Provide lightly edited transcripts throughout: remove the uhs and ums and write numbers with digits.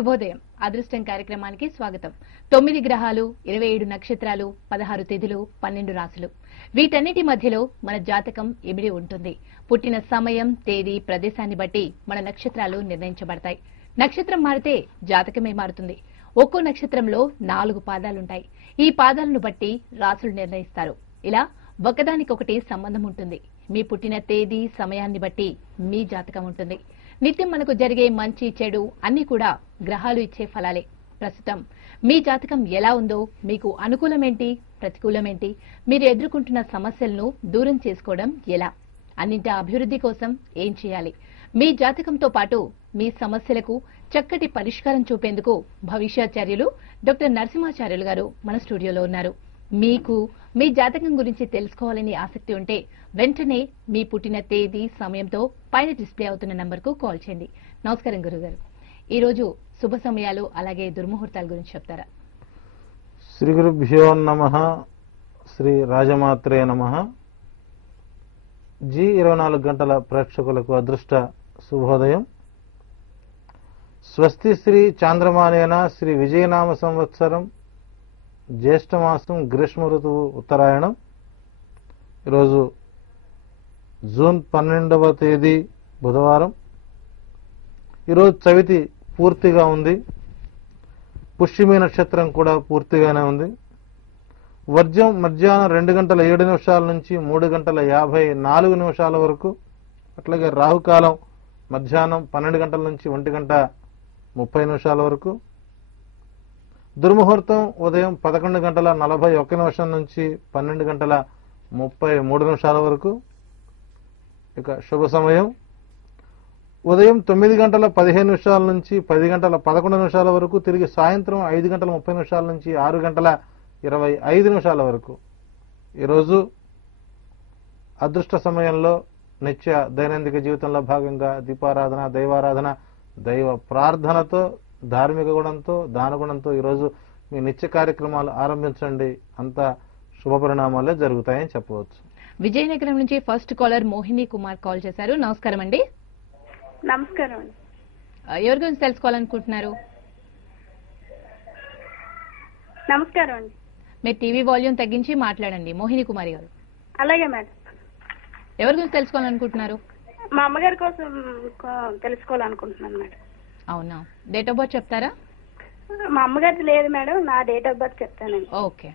శుభోదయం అదృష్టం కార్యక్రమానికి స్వాగతం. 9 గ్రహాలు, 27 నక్షత్రాలు, 16 తిథులు, 12 రాశులు, వీటన్నిటి మధ్యలో మన జాతకం ఇమిడి ఉంటుంది. పుట్టిన సమయం, తేదీ, ప్రదేశాన్ని బట్టి మన నక్షత్రాలు నిర్ణయించబడతాయి. నక్షత్రం మారితే జాతకమే మారుతుంది. ఒక్కో నక్షత్రంలో 4 పాదాలుంటాయి. ఈ పాదాలను బట్టి రాశులు నిర్ణయిస్తారు. ఇలా ఒకదానికొకటి సంబంధం ఉంటుంది. మీ పుట్టిన తేదీ, సమయాన్ని బట్టి మీ జాతకం ఉంటుంది. నిత్యం మనకు జరిగే మంచి, చెడు అన్ని కూడా గ్రహాలు ఇచ్చే ఫలాలే. ప్రస్తుతం మీ జాతకం ఎలా ఉందో, మీకు అనుకూలమేంటి, ప్రతికూలమేంటి, మీరు ఎదుర్కొంటున్న సమస్యలను దూరం చేసుకోవడం ఎలా, అన్నింటి అభివృద్ధి కోసం ఏం చేయాలి, మీ జాతకంతో పాటు మీ సమస్యలకు చక్కటి పరిష్కారం చూపేందుకు భవిష్యాచార్యులు డాక్టర్ నరసింహాచార్యులు గారు మన స్టూడియోలో ఉన్నారు. మీకు మీ జాతకం గురించి తెలుసుకోవాలని ఆసక్తి ఉంటే వెంటనే మీ పుట్టిన తేదీ, సమయంతో పైన డిస్ప్లే అవుతున్న నంబర్కు కాల్ చేయండి. నమస్కారం గురుగారు. ఈ రోజు శుభ సమయాలు అలాగే దుర్ముహూర్తాల గురించి చెప్తారా? శ్రీ గురుభ్యో నమః. శ్రీ రాజమాత్రే నమః. G24 గంటల ప్రేక్షకులకు అదృష్ట శుభోదయం. స్వస్తి శ్రీ చాంద్రమానేన శ్రీ విజయనామ సంవత్సరం జ్యేష్ఠమాసం గ్రీష్మ ఋతువు ఉత్తరాయణం. ఈరోజు జూన్ 12వ తేదీ బుధవారం. ఈరోజు చవితి పూర్తిగా ఉంది. పుష్యమి నక్షత్రం కూడా పూర్తిగానే ఉంది. వర్జం మధ్యాహ్నం 2:07 నుంచి 3:54 వరకు. అట్లాగే రాహుకాలం మధ్యాహ్నం 12 గంటల నుంచి 1:30 వరకు. దుర్ముహూర్తం ఉదయం 11:41 నుంచి 12:33 వరకు. ఇక శుభ సమయం ఉదయం 9:15 నుంచి 10:11 వరకు. తిరిగి సాయంత్రం 5:30 నుంచి 6:25 వరకు. ఈరోజు అదృష్ట సమయంలో నిత్య దైనందిక జీవితంలో భాగంగా దీపారాధన, దైవారాధన, దైవ ప్రార్థనతో, ధార్మిక గుణంతో, దాన గుణంతో ఈరోజు మీ నిత్య కార్యక్రమాలు ఆరంభించండి. అంతా శుభ పరిణామాలే జరుగుతాయని చెప్పవచ్చు. విజయనగరం నుంచి first caller Mohini Kumar call చేశారు. నమస్కారం అండి. నమస్కారం అండి. ఎవరి గురించి తెలుసుకోవాలనుకుంటున్నారు? నమస్కారం అండి. మీరు టీవీ వాల్యూమ్ తగ్గించి మాట్లాడండి మోహిని కుమారి గారు. అలాగే మేడం. ఎవరి గురించి తెలుసుకోవాలనుకుంటున్నారు? మా అమ్మగారి కోసం తెలుసుకోవాలనుకుంటున్నాను మేడం. అవునా, డేట్ ఆఫ్ బర్త్ చెప్తారా? మా అమ్మగారిది లేదు మేడం, నా డేట్ ఆఫ్ బర్త్ చెప్తానండి. ఓకే.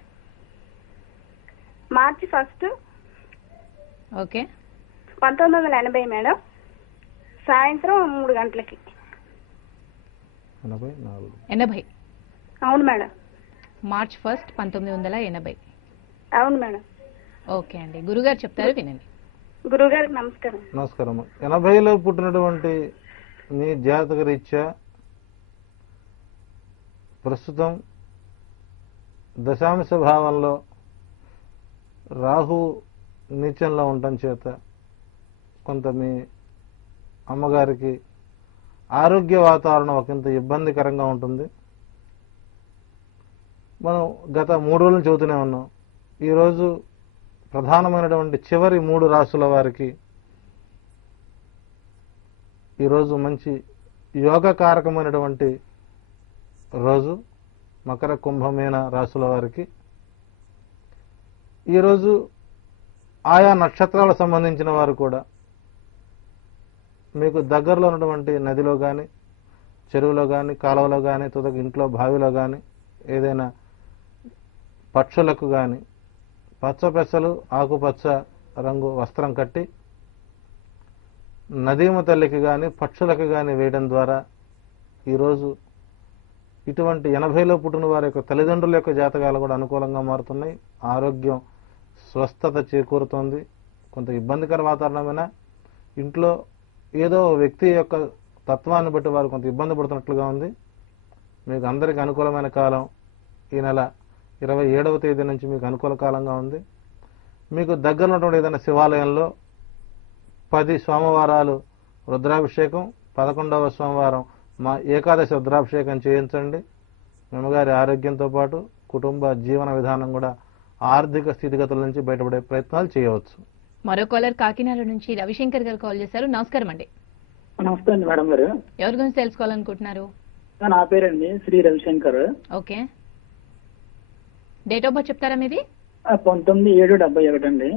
మార్చి 1 ఓకే 1980 మేడం, సాయంత్రం 3 గంటలకి. 80? అవును మేడం. మార్చ్ 1, 1980. అవును మేడం. ఓకే అండి, గురుగారు చెప్తారు, వినండి. గురుగారికి నమస్కారం. నమస్కారం. 80లో పుట్టినటువంటి మీ జాతక రీత్యా ప్రస్తుతం దశాంశ భావంలో రాహు నీచంలో ఉండటం చేత కొంత మీ అమ్మగారికి ఆరోగ్య వాతావరణం ఒకంత ఇబ్బందికరంగా ఉంటుంది. మనం గత 3 రోజులు చెబుతూనే ఉన్నాం. ఈరోజు ప్రధానమైనటువంటి చివరి 3 రాశుల వారికి ఈరోజు మంచి యోగకారకమైనటువంటి రోజు. మకర, కుంభమీన రాశుల వారికి ఈరోజు ఆయా నక్షత్రాలకు సంబంధించిన వారు కూడా మీకు దగ్గరలో ఉన్నటువంటి నదిలో కానీ, చెరువులో కానీ, కాలువలో కానీ, తుదకు ఇంట్లో బావిలో కానీ, ఏదైనా పక్షులకు కానీ పచ్చ పెసలు, ఆకుపచ్చ రంగు వస్త్రం కట్టి నదీమ తల్లికి కానీ, పక్షులకు కానీ వేయడం ద్వారా ఈరోజు ఇటువంటి 80లో పుట్టిన వారి యొక్క తల్లిదండ్రుల యొక్క జాతకాలు కూడా అనుకూలంగా మారుతున్నాయి. ఆరోగ్యం, స్వస్థత చేకూరుతోంది. కొంత ఇబ్బందికర వాతావరణమైన ఇంట్లో ఏదో వ్యక్తి యొక్క తత్వాన్ని బట్టి వారు కొంత ఇబ్బంది పడుతున్నట్లుగా ఉంది. మీకు అందరికీ అనుకూలమైన కాలం ఈ నెల 27వ తేదీ నుంచి మీకు అనుకూల కాలంగా ఉంది. మీకు దగ్గర ఉన్నటువంటి ఏదైనా శివాలయంలో 10 సోమవారాలు రుద్రాభిషేకం, 11వ సోమవారం మా ఏకాదశి రుద్రాభిషేకం చేయించండి. అమ్మగారి ఆరోగ్యంతో పాటు కుటుంబ జీవన విధానం కూడా ఆర్థిక స్థితిగతుల నుంచి బయటపడే ప్రయత్నాలు చేయవచ్చు. మరో కాలర్ కాకినాడ నుంచి రవిశంకర్ గారు కాల్ చేశారు. నమస్కారం అండి. నమస్తే అండి మేడం గారు. ఎవరి గురించి తెలుసుకోవాలనుకుంటున్నారు? నా పేరండి Sri Ravishankar. Okay, date of birth చెప్తారా మీది? 19/7/71 అండి.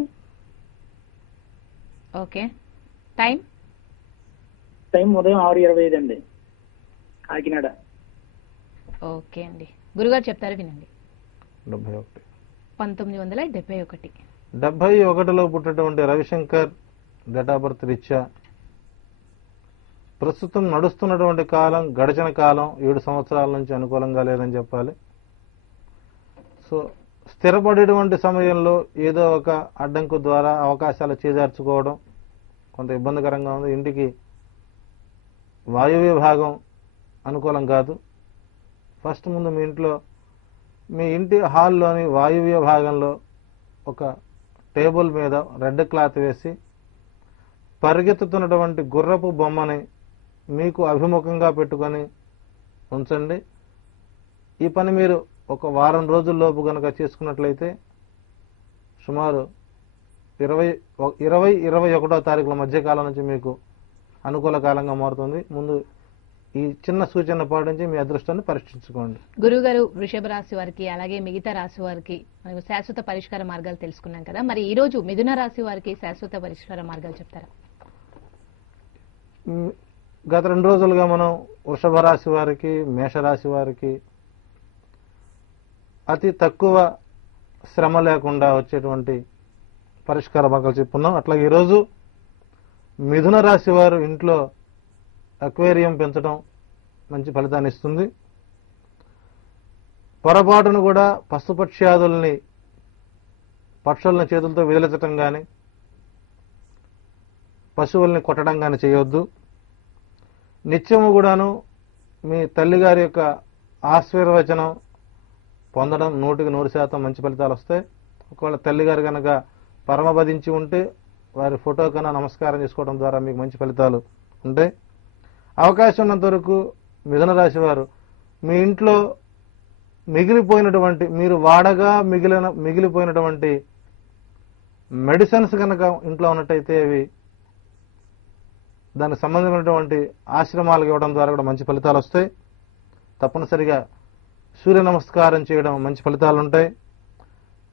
Okay, time? టైం ఉదయం 6:25 అండి, కాకినాడ. ఓకే అండి, గురుగారు చెప్తారా వినండి. 71. 1971. 71లో పుట్టినటువంటి రవిశంకర్ డేట్ ఆఫ్ బర్త్ రీత్యా ప్రస్తుతం నడుస్తున్నటువంటి కాలం, గడిచిన కాలం 7 సంవత్సరాల నుంచి అనుకూలంగా లేదని చెప్పాలి. సో స్థిరపడేటువంటి సమయంలో ఏదో ఒక అడ్డంకు ద్వారా అవకాశాలు చేజార్చుకోవడం కొంత ఇబ్బందికరంగా ఉంది. ఇంటికి వాయువ్య భాగం అనుకూలం కాదు. ఫస్ట్ ముందు మీ ఇంటి హాల్లోని వాయువ్య భాగంలో ఒక టేబుల్ మీద రెడ్ క్లాత్ వేసి పరిగెత్తుతున్నటువంటి గుర్రపు బొమ్మని మీకు అభిముఖంగా పెట్టుకొని ఉంచండి. ఈ పని మీరు ఒక వారం రోజుల్లోపు కనుక చేసుకున్నట్లయితే సుమారు 20-21 తారీఖుల మధ్యకాలం నుంచి మీకు అనుకూల కాలంగా మారుతుంది. ముందు ఈ చిన్న సూచన పాటించి మీ అదృష్టాన్ని పరీక్షించుకోండి. గురుగారు, వృషభ రాశి వారికి అలాగే మిగతా రాశి వారికి మనకు శాశ్వత పరిష్కార మార్గాలు తెలుసుకున్నాం కదా, మరి ఈ రోజు మిథున రాశి వారికి శాశ్వత పరిష్కార మార్గాలు చెప్తారా? గత 2 రోజులుగా మనం వృషభ రాశి వారికి, మేషరాశి వారికి అతి తక్కువ శ్రమ లేకుండా వచ్చేటువంటి పరిష్కార మార్గాలు చెప్పుకున్నాం. అట్లాగే ఈరోజు మిథున రాశి వారు ఇంట్లో అక్వేరియం పెంచడం మంచి ఫలితాన్ని ఇస్తుంది. పొరపాటును కూడా పశుపక్ష్యాదుల్ని, పక్షుల్ని చేతులతో విదిలించటం కానీ, పశువుల్ని కొట్టడం కానీ చేయవద్దు. నిత్యము కూడాను మీ తల్లిగారి యొక్క ఆశీర్వచనం పొందడం 100% మంచి ఫలితాలు వస్తాయి. ఒకవేళ తల్లిగారు కనుక పరమపదించి ఉంటే వారి ఫోటో కన్నా నమస్కారం చేసుకోవడం ద్వారా మీకు మంచి ఫలితాలు ఉంటాయి. అవకాశం ఉన్నంత వరకు మిథున రాశి వారు మీ ఇంట్లో మిగిలిపోయినటువంటి, మీరు వాడగా మిగిలిపోయినటువంటి మెడిసిన్స్ కనుక ఇంట్లో ఉన్నట్టయితే అవి దానికి సంబంధించినటువంటి ఆశ్రమాలకు ఇవ్వడం ద్వారా కూడా మంచి ఫలితాలు వస్తాయి. తప్పనిసరిగా సూర్య నమస్కారం చేయడం మంచి ఫలితాలు ఉంటాయి.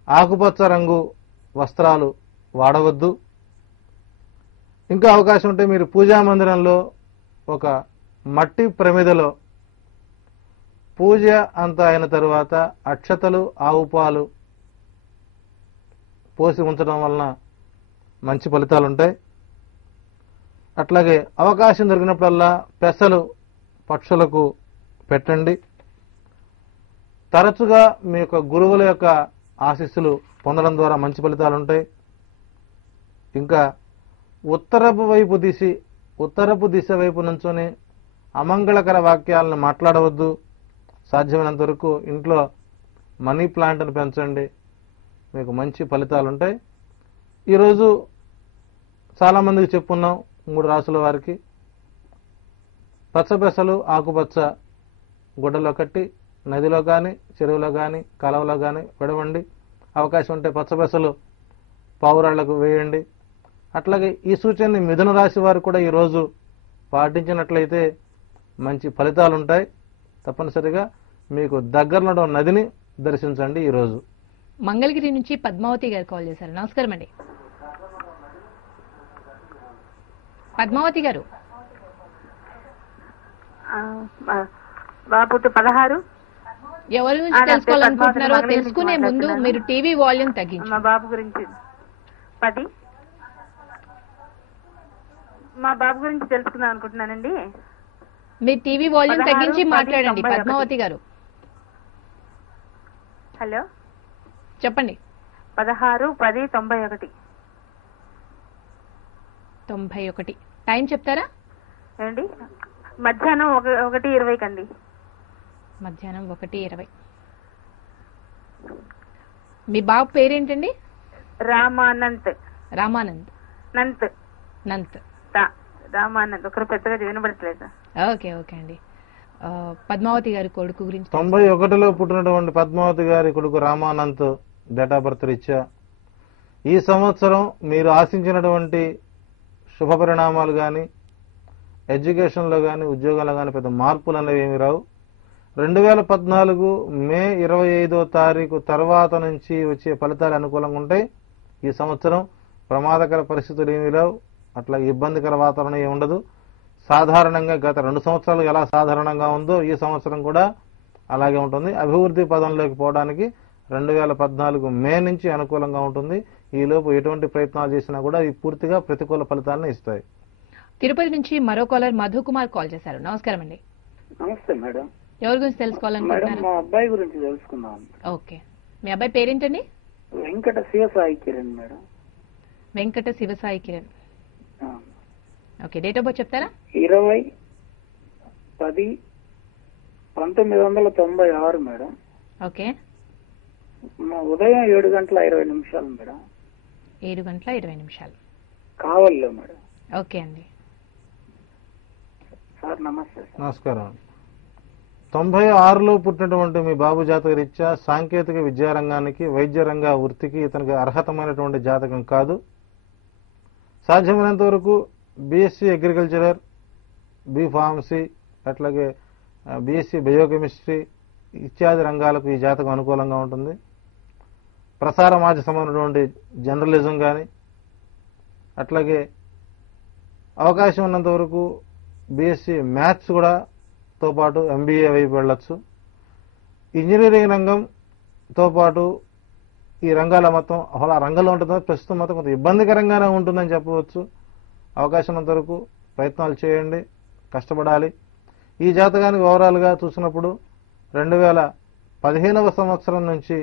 ఆకుపచ్చ రంగు వస్త్రాలు వాడవద్దు. ఇంకా అవకాశం ఉంటే మీరు పూజా మందిరంలో ఒక మట్టి ప్రమిదలో పూజ అంతా అయిన తరువాత అక్షతలు, ఆవు పాలు పోసి ఉంచడం వలన మంచి ఫలితాలు ఉంటాయి. అట్లాగే అవకాశం దొరికినప్పుడల్లా పెసలు పక్షులకు పెట్టండి. తరచుగా మీ యొక్క గురువుల యొక్క ఆశీస్సులు పొందడం ద్వారా మంచి ఫలితాలు ఉంటాయి. ఇంకా ఉత్తరపు దిశ వైపు నుంచొని అమంగళకర వాక్యాలను మాట్లాడవద్దు. సాధ్యమైనంత వరకు ఇంట్లో మనీ ప్లాంట్ని పెంచండి, మీకు మంచి ఫలితాలు ఉంటాయి. ఈరోజు చాలా మందికి చెప్పున్నాం, 3 రాసుల వారికి పచ్చపెసలు ఆకుపచ్చ గుడ్డలో కట్టి నదిలో కానీ, చెరువులో కానీ, కాలువలో కానీ విడవండి. అవకాశం ఉంటే పచ్చపెసలు పావురాళ్లకు వేయండి. అట్లాగే ఈ సూచనని మిథున రాశి వారు కూడా ఈరోజు పాటించినట్లయితే మంచి ఫలితాలు ఉంటాయి. తప్పనిసరిగా మీకు దగ్గరలో నదిని దర్శించండి. ఈరోజు మంగళగిరి నుంచి పద్మావతి గారు కాల్ చేశారు. నమస్కారం అండి పద్మావతి గారు. బాబు 16. ఎవరి గురించి తెలుసుకోవాలనుకుంటున్నారో తెలుసుకునే ముందు మీరు టీవీ వాల్యూమ్ తగ్గించండి. మా బాబు గురించి 10. మా బాబు గురించి తెలుసుకుందాం అనుకుంటున్నానండి. మీరు టీవీ వాల్యూమ్ తగ్గించి మాట్లాడండి పద్మావతి గారు. హలో, చెప్పండి. 16/10/91. 91. టైం చెప్తారా? ఏమండి, మధ్యాహ్నం 1:20 కండి. మధ్యాహ్నం 1:20. మీ బాబు పేరేంటండి? రామానంద్. రామానంద్. నంత్. రామానంద్. ఒకరు పెద్దగా వినబడట్లేదు. ఓకే ఓకే అండి. పద్మావతి గారి కొడుకు గురించి 91లో పుట్టినటువంటి పద్మావతి గారి కొడుకు రామానంద్ డేట్ ఆఫ్ బర్త్ రీత్యా ఈ సంవత్సరం మీరు ఆశించినటువంటి శుభ పరిణామాలు కానీ, ఎడ్యుకేషన్లో కానీ, ఉద్యోగాల్లో కానీ పెద్ద మార్పులు అనేవి ఏమి రావు. 2014 మే 25వ తారీఖు తర్వాత నుంచి వచ్చే ఫలితాలు అనుకూలంగా ఉంటాయి. ఈ సంవత్సరం ప్రమాదకర పరిస్థితులు ఏమీ లేవు, అట్లా ఇబ్బందికర వాతావరణం ఏమి ఉండదు. సాధారణంగా గత 2 సంవత్సరాలు ఎలా సాధారణంగా ఉందో ఈ సంవత్సరం కూడా అలాగే ఉంటుంది. అభివృద్ధి పదంలోకి పోవడానికి 2014 మే నుంచి అనుకూలంగా ఉంటుంది. ఈలోపు ఎటువంటి ప్రయత్నాలు చేసినా కూడా ఇవి పూర్తిగా ప్రతికూల ఫలితాలను ఇస్తాయి. తిరుపతి నుంచి మరో కాలర్ మధు కుమార్ కాల్ చేశారు. నమస్కారం అండి. నమస్తే మేడం. ఎవరి గురించి మేడం తెలుసుకోవాలనుకుంటున్నారు? మా అబ్బాయి గురించి తెలుసుకుందాం. ఓకే, మీ అబ్బాయి పేరేంటండి? Venkata Shivasai Kiran madam. Venkata Shivasai Kiran. Okay, date of birth చెప్తారా? 20/10/1996 మేడం. ఓకే, ఉదయం 7:20 మేడం. 7:20 కావల్లో మేడం. ఓకే అండి. సార్ నమస్తే సార్. నమస్కారం. 96లో పుట్టినటువంటి మీ బాబు జాతక రీత్యా సాంకేతిక విద్యారంగానికి, వైద్య రంగ వృత్తికి ఇతనికి అర్హతమైనటువంటి జాతకం కాదు. సాధ్యమైనంత వరకు బీఎస్సీ అగ్రికల్చరర్, బీ ఫార్మసీ, అట్లాగే బీఎస్సీ బయోకెమిస్ట్రీ ఇత్యాది రంగాలకు ఈ జాతకం అనుకూలంగా ఉంటుంది. ప్రసార మాధ్యమమైనటువంటి జర్నలిజం కానీ, అట్లాగే అవకాశం ఉన్నంత వరకు బీఎస్సీ మ్యాథ్స్ కూడా తో పాటు ఎంబీఏ వైపు వెళ్ళొచ్చు. ఇంజనీరింగ్ రంగంతో పాటు ఈ రంగాల మొత్తం అలా రంగంలో ఉంటుందో ప్రస్తుతం మొత్తం కొంత ఇబ్బందికరంగానే ఉంటుందని చెప్పవచ్చు. అవకాశం ఉన్నంత వరకు ప్రయత్నాలు చేయండి, కష్టపడాలి. ఈ జాతకానికి ఓవరాల్గా చూసినప్పుడు 2015వ సంవత్సరం నుంచి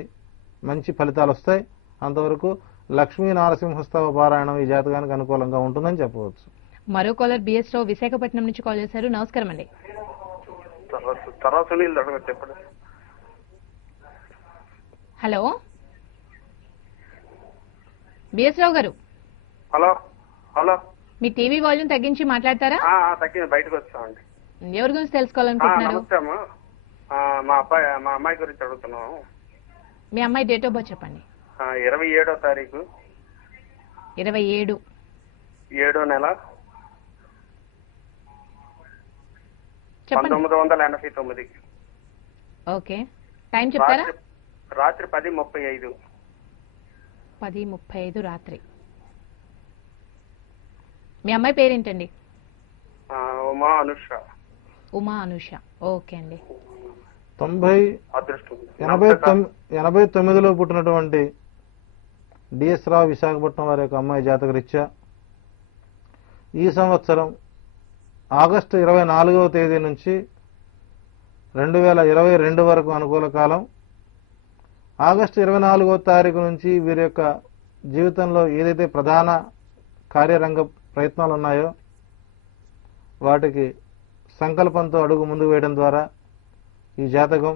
మంచి ఫలితాలు వస్తాయి. అంతవరకు లక్ష్మీ నారసింహస్తవ పారాయణం ఈ జాతకానికి అనుకూలంగా ఉంటుందని చెప్పవచ్చు. మరో కాలర్ బిఎస్ రావు విశాఖపట్నం నుంచి కాల్ చేశారు. నమస్కారం అండి. హలో, బిఎస్ రావు గారు. హలో హలో, మీ టీవీ వాల్యూమ్ తగ్గించి మాట్లాడతారా? తగ్గింది, బయటకు వచ్చామండి. ఎవరి గురించి తెలుసుకోవాలనుకుంటున్నారు? నమస్తే. మా అమ్మాయి గురించి అడుగుతున్నాము. మీ అమ్మాయి డేట్ ఆఫ్ బర్త్ చెప్పండి. 27వ తారీఖు 27 7వ నెల చెప్పండి. 1989. ఓకే, టైం చెప్తారా? రాత్రి 10:35. 10:35 రాత్రి. మీ అమ్మాయి పేరేంటండి? ఉమా అనుష. ఉమా అనుష. ఓకే అండి. 89లో పుట్టినటువంటి డిఎస్ రావు విశాఖపట్నం వారి యొక్క అమ్మాయి జాతక రీత్యా ఈ సంవత్సరం ఆగస్టు 24వ తేదీ నుంచి 2022 వరకు అనుకూల కాలం. ఆగస్టు 24వ తారీఖు నుంచి వీరి యొక్క జీవితంలో ఏదైతే ప్రధాన కార్యరంగ ప్రయత్నాలు ఉన్నాయో వాటికి సంకల్పంతో అడుగు ముందుకు వేయడం ద్వారా ఈ జాతకం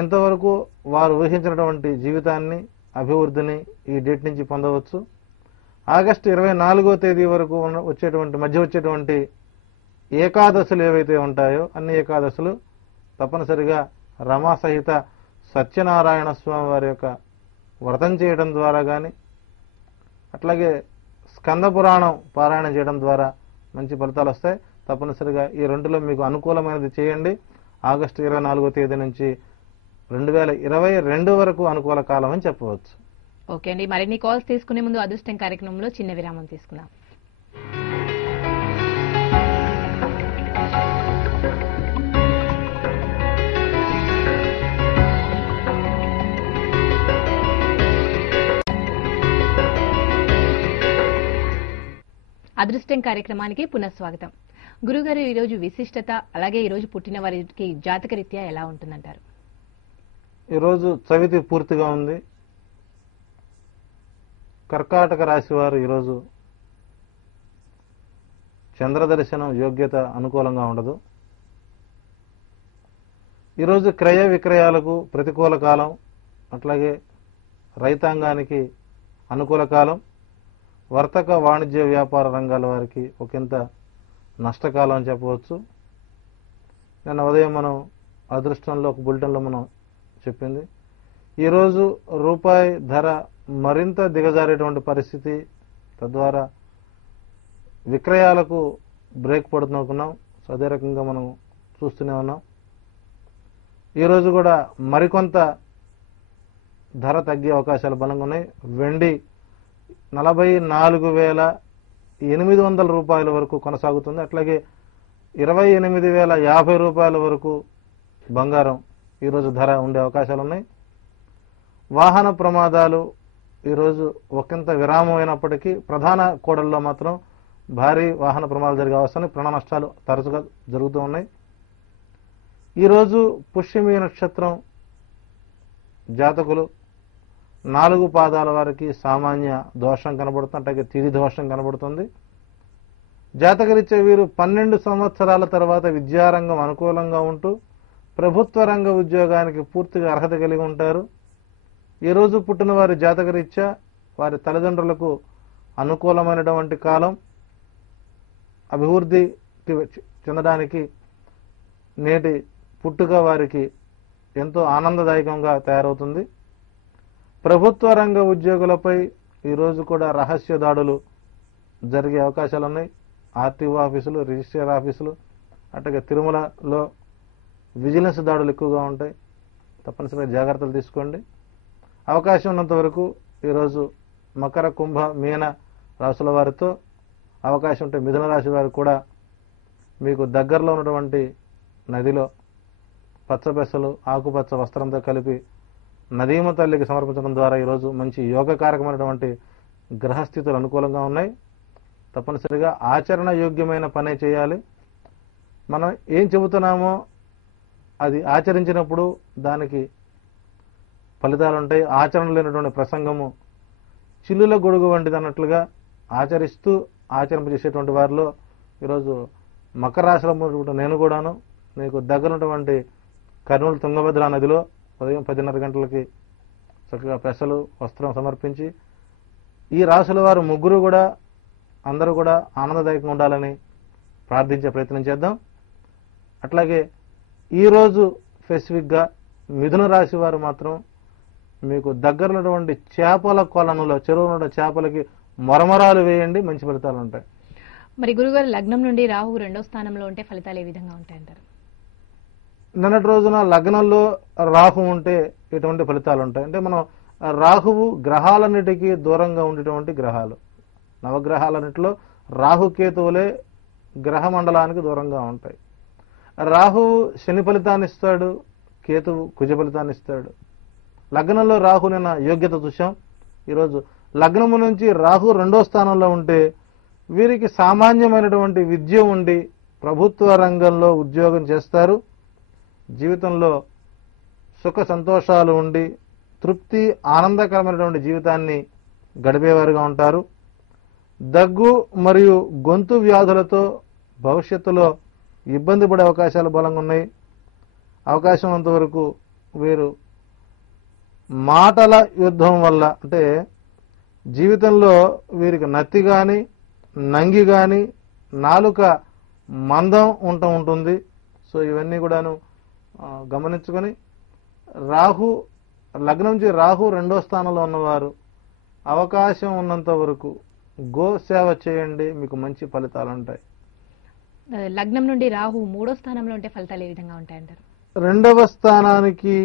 ఎంతవరకు వారు ఊహించినటువంటి జీవితాన్ని, అభివృద్ధిని ఈ డేట్ నుంచి పొందవచ్చు. ఆగస్టు 24వ తేదీ వరకు వచ్చేటువంటి ఏకాదశులు ఏవైతే ఉంటాయో అన్ని ఏకాదశులు తప్పనిసరిగా రమా సహిత సత్యనారాయణ స్వామి వారి యొక్క వ్రతం చేయడం ద్వారా కానీ, అట్లాగే స్కంద పురాణం పారాయణం చేయడం ద్వారా మంచి ఫలితాలు వస్తాయి. తప్పనిసరిగా ఈ రెండులో మీకు అనుకూలమైనది చేయండి. ఆగస్టు 24వ తేదీ నుంచి 2022 వరకు అనుకూల కాలం అని చెప్పవచ్చు. ఓకే అండి. మరిన్ని కాల్స్ తీసుకునే ముందు అదృష్టం కార్యక్రమంలో చిన్న విరామం తీసుకుందాం. అదృష్టం కార్యక్రమానికి పునఃస్వాగతం. గురుగారు, ఈరోజు విశిష్టత, అలాగే ఈరోజు పుట్టిన వారికి జాతక రీత్యా ఎలా ఉంటుందంటారు? ఈరోజు చవితి పూర్తిగా ఉంది. కర్కాటక రాశి వారు ఈరోజు చంద్రదర్శనం యోగ్యత అనుకూలంగా ఉండదు. ఈరోజు క్రయ విక్రయాలకు ప్రతికూల కాలం, అట్లాగే రైతాంగానికి అనుకూల కాలం, వర్తక వాణిజ్య వ్యాపార రంగాల వారికి ఒకంత నష్టకాలం అని చెప్పవచ్చు. నిన్న ఉదయం మనం అదృష్టంలో ఒక బులెటిన్లో మనం చెప్పింది, ఈరోజు రూపాయి ధర మరింత దిగజారేటువంటి పరిస్థితి, తద్వారా విక్రయాలకు బ్రేక్ పడుతున్నాం. అదే రకంగా మనం చూస్తూనే ఉన్నాం. ఈరోజు కూడా మరికొంత ధర తగ్గే అవకాశాలు బలంగా ఉన్నాయి. వెండి 44,800 రూపాయల వరకు కొనసాగుతుంది. అట్లాగే 28,050 రూపాయల వరకు బంగారం ఈరోజు ధర ఉండే అవకాశాలు ఉన్నాయి. వాహన ప్రమాదాలు ఈరోజు ఒకంత విరామం అయినప్పటికీ ప్రధాన కూడల్లో మాత్రం భారీ వాహన ప్రమాదాలు జరిగే అవకాశాలు, ప్రాణ నష్టాలు తరచుగా జరుగుతూ ఉన్నాయి. ఈరోజు పుష్యమి నక్షత్రం జాతకులు 4 పాదాల వారికి సామాన్య దోషం కనబడుతుంది, అట్లాగే తిథి దోషం కనబడుతుంది. జాతకరీత్యా వీరు 12 సంవత్సరాల తర్వాత విద్యారంగం అనుకూలంగా ఉంటూ ప్రభుత్వ రంగ ఉద్యోగానికి పూర్తిగా అర్హత కలిగి ఉంటారు. ఈ రోజు పుట్టిన వారి జాతకరీత్యా వారి తల్లిదండ్రులకు అనుకూలమైనటువంటి కాలం, అభివృద్ధికి చెందడానికి నేటి పుట్టుక వారికి ఎంతో ఆనందదాయకంగా తయారవుతుంది. ప్రభుత్వ రంగ ఉద్యోగులపై ఈరోజు కూడా రహస్య దాడులు జరిగే అవకాశాలు ఉన్నాయి. ఆర్టీఓ ఆఫీసులు, రిజిస్ట్రార్ ఆఫీసులు, అట్లాగే తిరుమలలో విజిలెన్స్ దాడులు ఎక్కువగా ఉంటాయి. తప్పనిసరిగా జాగ్రత్తలు తీసుకోండి. అవకాశం ఉన్నంత వరకు ఈరోజు మకర, కుంభ, మీన రాశుల వారితో అవకాశం ఉంటే మిథున రాశి వారు కూడా మీకు దగ్గరలో ఉన్నటువంటి నదిలో పచ్చబెస్సలు, ఆకుపచ్చ వస్త్రంతో కలిపి నదీమ తల్లికి సమర్పించడం ద్వారా ఈరోజు మంచి యోగకారకమైనటువంటి గ్రహస్థితులు అనుకూలంగా ఉన్నాయి. తప్పనిసరిగా ఆచరణ యోగ్యమైన పనే చేయాలి. మనం ఏం చెబుతున్నామో అది ఆచరించినప్పుడు దానికి ఫలితాలు ఉంటాయి. ఆచరణ లేనటువంటి ప్రసంగము చిల్లుల గొడుగు వంటిది అన్నట్లుగా ఆచరిస్తూ ఆచరింపజేసేటువంటి వారిలో ఈరోజు మకర రాశిలో నేను కూడాను మీకు దగ్గరున్నటువంటి కర్నూలు తుంగభద్ర నదిలో ఉదయం 10:30 గంటలకి చక్కగా పెసలు, వస్త్రం సమర్పించి ఈ రాశుల వారు ముగ్గురు కూడా అందరూ కూడా ఆనందదాయకంగా ఉండాలని ప్రార్థించే ప్రయత్నం చేద్దాం. అట్లాగే ఈరోజు స్పెసిఫిక్గా మిథున రాశి వారు మాత్రం మీకు దగ్గరన్నటువంటి చేపల కొలనులో చెరువులో చేపలకి మొరమరాలు వేయండి, మంచి ఫలితాలు ఉంటాయి. మరి గురుగారు, లగ్నం నుండి రాహు 2వ స్థానంలో ఉంటే ఫలితాలు ఏ విధంగా ఉంటాయంటారు? నిన్నటి రోజున లగ్నంలో రాహు ఉంటే ఎటువంటి ఫలితాలు ఉంటాయి అంటే, మనం రాహువు గ్రహాలన్నిటికీ దూరంగా ఉండేటువంటి గ్రహాలు. నవగ్రహాలన్నిటిలో రాహుకేతువులే గ్రహ మండలానికి దూరంగా ఉంటాయి. రాహువు శని ఫలితాన్ని ఇస్తాడు, కేతువు కుజ ఫలితాన్ని ఇస్తాడు. లగ్నంలో రాహు నిన్న యోగ్యత చూశాం. ఈరోజు లగ్నము నుంచి రాహు 2వ స్థానంలో ఉంటే వీరికి సామాన్యమైనటువంటి విద్య ఉండి ప్రభుత్వ రంగంలో ఉద్యోగం చేస్తారు. జీవితంలో సుఖ సంతోషాలు ఉండి తృప్తి, ఆనందకరమైనటువంటి జీవితాన్ని గడిపేవారుగా ఉంటారు. దగ్గు మరియు గొంతు వ్యాధులతో భవిష్యత్తులో ఇబ్బంది పడే అవకాశాలు బలంగా ఉన్నాయి. అవకాశం అంతవరకు వీరు మాటల యుద్ధం వల్ల అంటే జీవితంలో వీరికి నత్తి కానీ, నంగి కానీ, నాలుక మందం ఉంటుంది. సో ఇవన్నీ కూడాను గమనించుకొని రాహు లగ్నం నుంచి రాహు 2వ స్థానంలో ఉన్నవారు అవకాశం ఉన్నంత వరకు గో సేవ చేయండి, మీకు మంచి ఫలితాలు ఉంటాయి. లగ్నం నుండి రాహు 3వ స్థానంలో ఉంటే ఫలితాలు ఏ విధంగా ఉంటాయంటారు? 2వ స్థానానికి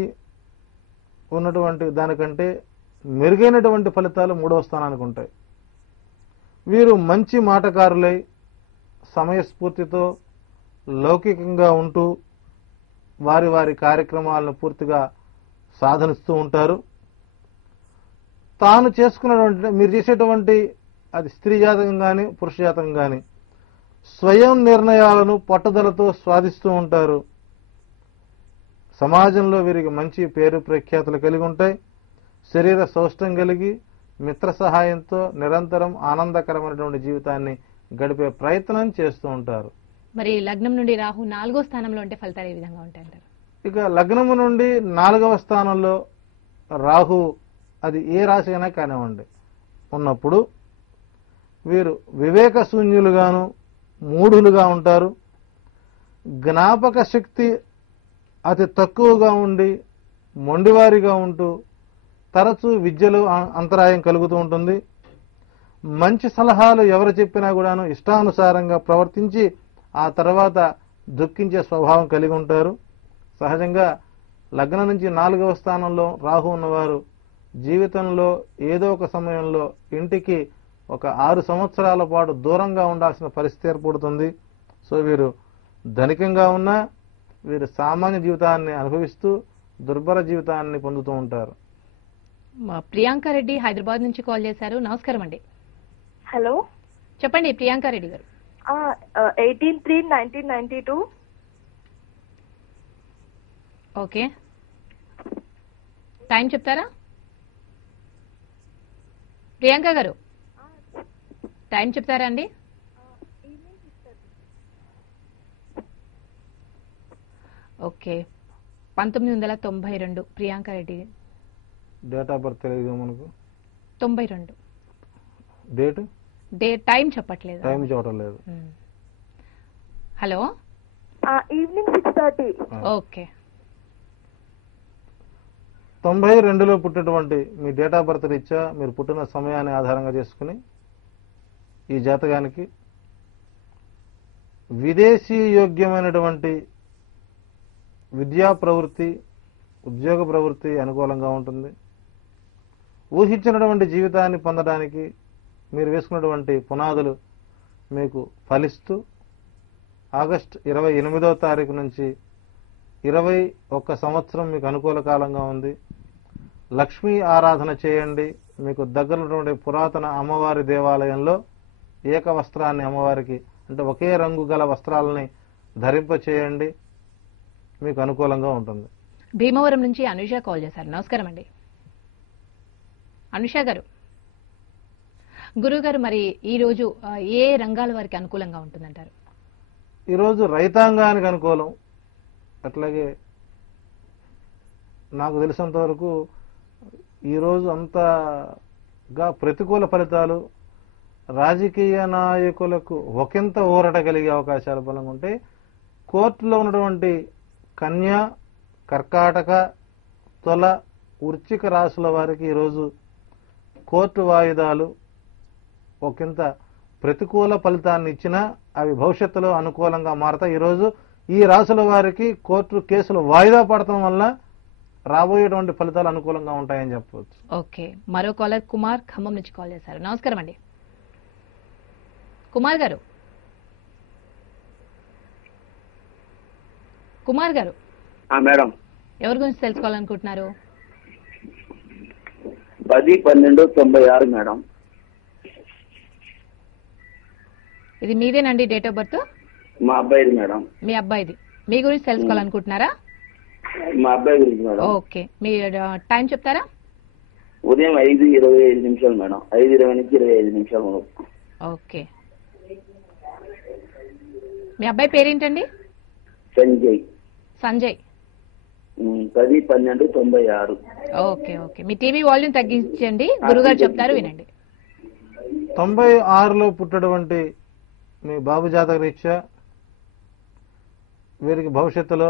ఉన్నటువంటి దానికంటే మెరుగైనటువంటి ఫలితాలు 3వ స్థానానికి ఉంటాయి. వీరు మంచి మాటకారులై సమయస్ఫూర్తితో లౌకికంగా ఉంటూ వారి వారి కార్యక్రమాలను పూర్తిగా సాధనిస్తూ ఉంటారు. తాను చేసుకున్నటువంటి మీరు చేసేటువంటి అది స్త్రీ జాతకం కానీ పురుష జాతకం కానీ స్వయం నిర్ణయాలను పట్టుదలతో స్వాదిస్తూ ఉంటారు. సమాజంలో వీరికి మంచి పేరు ప్రఖ్యాతులు కలిగి ఉంటాయి. శరీర సౌష్టం కలిగి మిత్ర సహాయంతో నిరంతరం ఆనందకరమైనటువంటి జీవితాన్ని గడిపే ప్రయత్నం చేస్తూ ఉంటారు. మరి లగ్నం నుండి రాహు 4వ స్థానంలో ఉంటే ఫలితాలు ఏ విధంగా ఉంటాయంటారు? ఇక లగ్నము నుండి 4వ స్థానంలో రాహు అది ఏ రాశి అయినా కానివ్వండి ఉన్నప్పుడు వీరు వివేక శూన్యులుగాను మూఢులుగా ఉంటారు. జ్ఞాపక శక్తి అతి తక్కువగా ఉండి మొండివారిగా ఉంటూ తరచూ విద్యలో అంతరాయం కలుగుతూ ఉంటుంది. మంచి సలహాలు ఎవరు చెప్పినా కూడాను ఇష్టానుసారంగా ప్రవర్తించి ఆ తర్వాత దుఃఖించే స్వభావం కలిగి ఉంటారు. సహజంగా లగ్నం నుంచి 4వ స్థానంలో రాహు ఉన్నవారు జీవితంలో ఏదో ఒక సమయంలో ఇంటికి ఒక 6 సంవత్సరాల పాటు దూరంగా ఉండాల్సిన పరిస్థితి ఏర్పడుతుంది. సో వీరు ధనికంగా ఉన్నా వీరు సామాన్య జీవితాన్ని అనుభవిస్తూ దుర్భర జీవితాన్ని పొందుతూ ఉంటారు. ప్రియాంక రెడ్డి హైదరాబాద్ నుంచి కాల్ చేశారు. నమస్కారం అండి. హలో, చెప్పండి ప్రియాంక రెడ్డి గారు. 18/3/1992. ఓకే, టైం చెప్తారా ప్రియాంక గారు? టైం చెప్తారా అండి? Okay, 1992 Priyanka Reddy. Date of birth తెలియదు మనకు. 92 డేట్ టైం చెప్పట్లేదు. టైం చూడటం లేదు. Hello, evening 6:30. ఓకే. 92లో పుట్టినటువంటి మీ డేట్ ఆఫ్ బర్త్ రీత్యా మీరు పుట్టిన సమయాన్ని ఆధారంగా చేసుకుని ఈ జాతకానికి విదేశీ యోగ్యమైనటువంటి విద్యా ప్రవృత్తి, ఉద్యోగ ప్రవృత్తి అనుకూలంగా ఉంటుంది. ఊహించినటువంటి జీవితాన్ని పొందడానికి మీరు వేసుకున్నటువంటి పునాదులు మీకు ఫలిస్తూ ఆగస్టు 28వ తారీఖు నుంచి 21 సంవత్సరం మీకు అనుకూల కాలంగా ఉంది. లక్ష్మీ ఆరాధన చేయండి. మీకు దగ్గరటువంటి పురాతన అమ్మవారి దేవాలయంలో ఏక వస్త్రాన్ని అమ్మవారికి అంటే ఒకే రంగు గల వస్త్రాలని ధరింప చేయండి. మీకు అనుకూలంగా ఉంటుంది. భీమవరం నుంచి అనుష కాల్ చేశారు. నమస్కారం అండి అనుష గారు. గురువు గారు, మరి ఈ రోజు ఏ రంగాల వారికి అనుకూలంగా ఉంటుందంటారు? ఈరోజు రైతాంగానికి అనుకూలం. అట్లాగే నాకు తెలిసినంత వరకు ఈరోజు అంతగా ప్రతికూల ఫలితాలు రాజకీయ నాయకులకు ఒకంత ఊరట కలిగే అవకాశాలు బలంగా ఉంటాయి. కోర్టులో ఉన్నటువంటి కన్యా, కర్కాటక, తుల, వృశ్చిక రాశుల వారికి ఈరోజు కోర్టు వాయిదాలు ఒకంత ప్రతికూల ఫలితాన్ని ఇచ్చినా అవి భవిష్యత్తులో అనుకూలంగా మారతాయి. ఈరోజు ఈ రాశుల వారికి కోర్టు కేసులు వాయిదా పడటం వల్ల రాబోయేటువంటి ఫలితాలు అనుకూలంగా ఉంటాయని చెప్పవచ్చు. ఓకే, మరో కాలర్ కుమార్ ఖమ్మం నుంచి కాల్ చేశారు. నమస్కారం అండి కుమార్ గారు. కుమార్ గారు, మేడం, ఎవరి గురించి తెలుసుకోవాలనుకుంటున్నారు? 10/12/96 మేడం. ఇది మీదేనండి డేట్ ఆఫ్ బర్త్? మా అబ్బాయిది మేడం. మీ అబ్బాయిది. మీ గురించి తెలుసుకోవాలనుకుంటున్నారా? మా అబ్బాయి గురించి మేడం. ఓకే, మీ టైం చెప్తారా? ఉదయం 5:25 మేడం. 5:20 నుంచి 25 ఓకే, మీ అబ్బాయి పేరేంటండి? సంజయ్. సంజయ్. 10/12/96. ఓకే ఓకే, మీ టీవీ వాల్యూమ్ తగ్గించండి, గురుగారు చెప్తారు వినండి. 96లో పుట్టినటువంటి మీ బాబు జాతక రీత్యా వీరికి భవిష్యత్తులో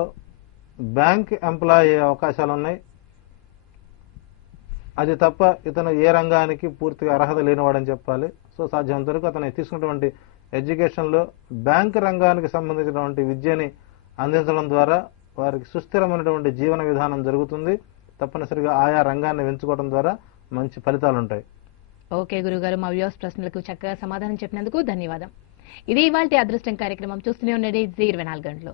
బ్యాంక్ ఎంప్లాయ్ అయ్యే అవకాశాలు ఉన్నాయి. అది తప్ప ఇతను ఏ రంగానికి పూర్తిగా అర్హత లేనివాడని చెప్పాలి. సో సాధ్యమైనంత వరకు అతను తీసుకున్నటువంటి ఎడ్యుకేషన్లో బ్యాంక్ రంగానికి సంబంధించినటువంటి విద్యని అందించడం ద్వారా వారికి సుస్థిరమైనటువంటి జీవన విధానం జరుగుతుంది. తప్పనిసరిగా ఆయా రంగాన్ని ఎంచుకోవడం ద్వారా మంచి ఫలితాలు ఉంటాయి. ఓకే గురుగారు, మా వ్యూవర్స్ ప్రశ్నలకు చక్కగా సమాధానం చెప్పినందుకు ధన్యవాదం. ఇది ఇవాల్టి అదృష్టం కార్యక్రమం. చూస్తూనే ఉండండి జీ 24 గంటలు.